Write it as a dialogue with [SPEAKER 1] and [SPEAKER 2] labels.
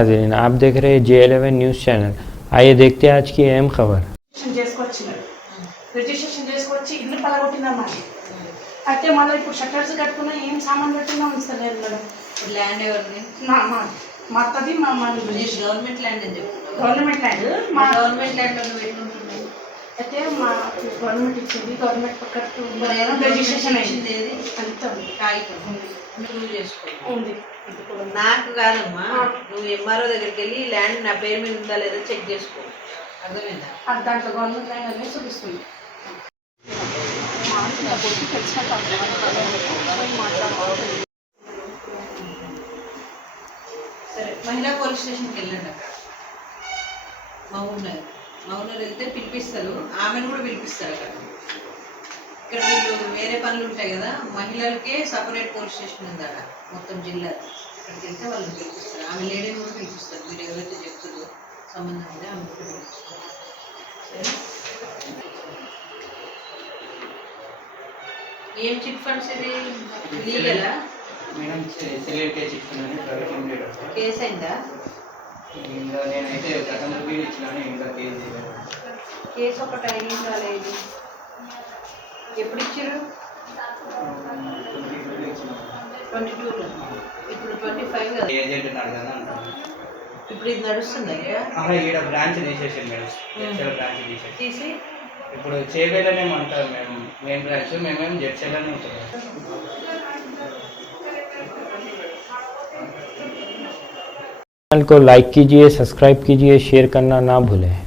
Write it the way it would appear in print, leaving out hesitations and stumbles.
[SPEAKER 1] नाज़रीन, आप देख रहे हैं J11 न्यूज़ चैनल। आइए देखते हैं आज की अहम खबर।
[SPEAKER 2] రిజిస్ట్రేషన్ చేసుకొచ్చి ఇల్లు పలగొట్టిందమ్మా. అయితే మళ్ళీ ఇప్పుడు షట్టర్స్ కట్టుకున్నా ఏం సామాన్ పెట్టినా ఉంచలేదు మేడం.
[SPEAKER 3] ల్యాండ్ ఎవరిది?
[SPEAKER 2] మా అత్తది మా
[SPEAKER 3] గవర్నమెంట్ ల్యాండ్ అని చెప్పు.
[SPEAKER 2] గవర్నమెంట్ ల్యాండ్ మా
[SPEAKER 3] గవర్నమెంట్ ల్యాండ్ లో నువ్వు ఎట్లుంటుంది?
[SPEAKER 2] అయితే మా గవర్నమెంట్ ఇచ్చింది. గవర్నమెంట్ పక్కకు
[SPEAKER 3] రిజిస్ట్రేషన్ అయింది. ఏది
[SPEAKER 2] అంతా
[SPEAKER 3] కాగితం నువ్వు చేసుకో
[SPEAKER 2] ఉంది.
[SPEAKER 3] నాకు కాదమ్మా, నువ్వు ఎంఆర్ఓ దగ్గరికి వెళ్ళి ల్యాండ్ నా పేరు మీద ఉందా లేదా చెక్ చేసుకో. అర్థమైందా?
[SPEAKER 2] దాంట్లో గవర్నమెంట్ ల్యాండ్ అనేది చూపిస్తుంది.
[SPEAKER 3] సరే, మహిళా పోలీస్ స్టేషన్కి వెళ్ళండి. అక్కడ మౌనర్ వెళ్తే పిలిపిస్తారు, ఆమెను కూడా పిలిపిస్తారు. అక్కడ వీళ్ళు వేరే పనులు ఉంటాయి కదా, మహిళలకే సపరేట్ పోలీస్ స్టేషన్ ఉంది అక్కడ మొత్తం జిల్లా. అక్కడికి వెళ్తే వాళ్ళని పిలిపిస్తారు. ఆమె లేడీని కూడా పిలిపిస్తారు. మీరు ఎవరైతే చెప్తుందో సంబంధం ఉంటే ఆమె కూడా పిలిపిస్తారు. సరే, ఏం చిట్ ఫండ్స్ ఇది? లీగలా
[SPEAKER 4] మేడం? చిట్ ఫండ్ అని ప్రైవేట్ లిమిటెడ్.
[SPEAKER 3] కేసు అయిందా?
[SPEAKER 4] ఇంకా నేనైతే గతంలో ఇచ్చినాను, ఇంకా కేసు చేయలేదు.
[SPEAKER 3] కేసు ఒకటి అయింది రాలేదు. ఎప్పుడు ఇచ్చారు? 22లో. ఇప్పుడు 25 కదా.
[SPEAKER 4] ఏజెంట్ ఉన్నాడు కదా అంటాను.
[SPEAKER 3] ఇప్పుడు ఇది నడుస్తుందా?
[SPEAKER 4] ఈడ బ్రాంచ్ తీసేసాను మేడం, బ్రాంచ్
[SPEAKER 3] తీసి
[SPEAKER 4] ఇప్పుడు చేయలేనేమంటారు మేము. మెయిన్ బ్రాంచ్ మేమేం జడ్చర్లోనే ఉంటాం.
[SPEAKER 1] चैनल को लाइक कीजिए, सब्सक्राइब कीजिए, शेयर करना ना भूलें।